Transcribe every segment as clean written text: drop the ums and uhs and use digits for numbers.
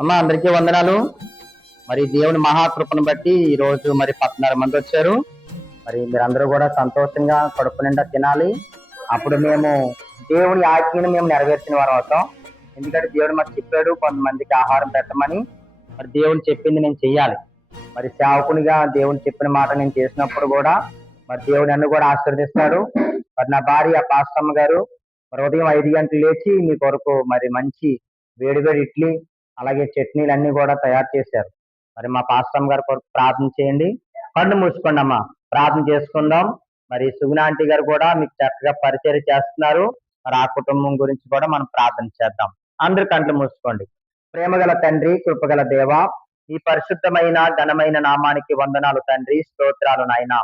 అమ్మ అందరికీ వందనాలు. మరి దేవుని మహాకృపను బట్టి ఈ రోజు మరి 14 మంది వచ్చారు. మరి మీరందరూ కూడా సంతోషంగా కడుపు నిండా తినాలి. అప్పుడు మేము దేవుని ఆజ్ఞను మేము నెరవేర్చిన వారు అవుతాం. ఎందుకంటే దేవుడు మాకు చెప్పాడు కొంతమందికి ఆహారం పెట్టమని. మరి దేవుడు చెప్పింది నేను చెయ్యాలి. మరి సేవకునిగా దేవుడు చెప్పిన మాట నేను చేసినప్పుడు కూడా మరి దేవుడు నన్ను కూడా ఆశీర్వదిస్తాడు. మరి నా భార్య పాస్టమ్మ గారు మరి ఉదయం 5 గంటలు లేచి మీ కొరకు మరి మంచి వేడి వేడి ఇడ్లీ అలాగే చట్నీలు అన్ని కూడా తయారు చేశారు. మరి మా పాస్టమ్ గారి కొరకు ప్రార్థన చేయండి. కళ్ళు మూసుకోండి అమ్మా, ప్రార్థన చేసుకుందాం. మరి సుగుణ ఆంటీ గారు కూడా మీకు చక్కగా పరిచయం చేస్తున్నారు. మరి ఆ కుటుంబం గురించి కూడా మనం ప్రార్థన చేద్దాం. అందరు కంట్లు మూసుకోండి. ప్రేమగల తండ్రి, కృపగల దేవ, ఈ పరిశుద్ధమైన ఘనమైన నామానికి వందనాలు తండ్రి, స్తోత్రాలు నాయనా.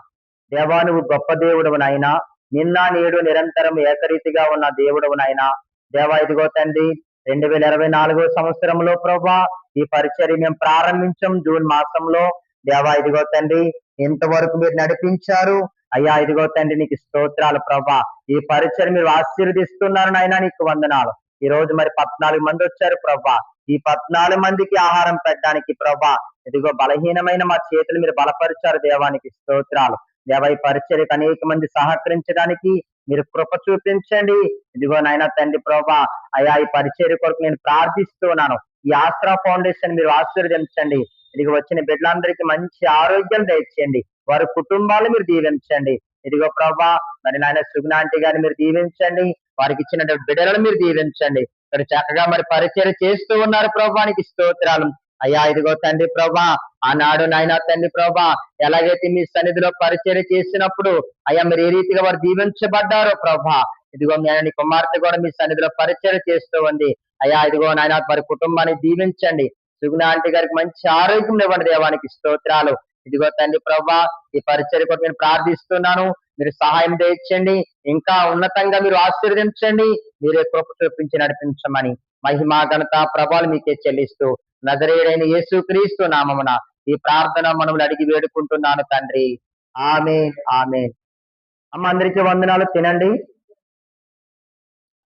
దేవా నువ్వు గొప్ప దేవుడవు నాయనా, నిన్న నేడు నిరంతరం ఏకరీతిగా ఉన్న దేవుడవు నాయనా. దేవా ఇదిగో తండ్రి 2024 సంవత్సరంలో ప్రభా ఈ పరిచర్య మేము ప్రారంభించాం జూన్ మాసంలో. దేవా ఇదిగో తండ్రి ఇంతవరకు మీరు నడిపించారు అయ్యా. ఇదిగో తండ్రి నీకు స్తోత్రాలు ప్రభా. ఈ పరిచర్య మీరు ఆశీర్వదిస్తున్నారు నాయనా, నీకు వందనాలు. ఈ రోజు మరి 14 మంది వచ్చారు ప్రభా. ఈ 14 మందికి ఆహారం పెట్టడానికి ప్రభా ఇదిగో బలహీనమైన మా చేతులు మీరు బలపరిచారు. దేవానికి స్తోత్రాలు. దేవా ఈ పరిచర్యకు అనేక మంది సహకరించడానికి మీరు కృప చూపించండి. ఇదిగో నాయన తండ్రి ప్రభా అయ్యా ఈ పరిచర్య కొరకు నేను ప్రార్థిస్తున్నాను. ఈ ఆశ్రా ఫౌండేషన్ మీరు ఆశీర్వదించండి. ఇదిగో వచ్చిన బిడ్డలందరికీ మంచి ఆరోగ్యం దయచేయండి. వారి కుటుంబాలు మీరు దీవించండి. ఇదిగో ప్రభా మరి నాయన సుగుణ ఆంటీ గారిని మీరు దీవించండి. వారికి ఇచ్చిన బిడ్డలను మీరు దీవించండి. మరి చక్కగా మరి పరిచర్య చేస్తూ ఉన్నారు ప్రభానికి స్తోత్రాలు అయ్యా. ఇదిగో తండ్రి ప్రభా ఆనాడు నాయన తండ్రి ప్రభా ఎలాగైతే మీ సన్నిధిలో పరిచర్య చేసినప్పుడు అయ్యా మీరు ఏ రీతిగా వారు దీవించబడ్డారో ప్రభా. ఇదిగో మీ ఆయన కుమార్తె కూడా మీ సన్నిధిలో పరిచర్య చేస్తూ ఉంది అయ్యా. ఇదిగో నాయన వారి కుటుంబాన్ని దీవించండి. సుగుణ ఆంటీ గారికి మంచి ఆరోగ్యం ఇవ్వండి. దేవానికి స్తోత్రాలు. ఇదిగో తండ్రి ప్రభా ఈ పరిచర్య కొరకు నేను ప్రార్థిస్తున్నాను. మీరు సహాయం తెచ్చండి. ఇంకా ఉన్నతంగా మీరు ఆశీర్వదించండి. మీరే కృప చూపించి నడిపించమని మహిమా ఘనత ప్రభావాలు మీకే చెల్లిస్తూ నజరేయుడైన యేసు క్రీస్తు నామమున ఈ ప్రార్థన మనం అడిగి వేడుకుంటున్నాను తండ్రి. ఆమేన్ ఆమేన్. అమ్మ అందరికీ వందనాలు. తినండి.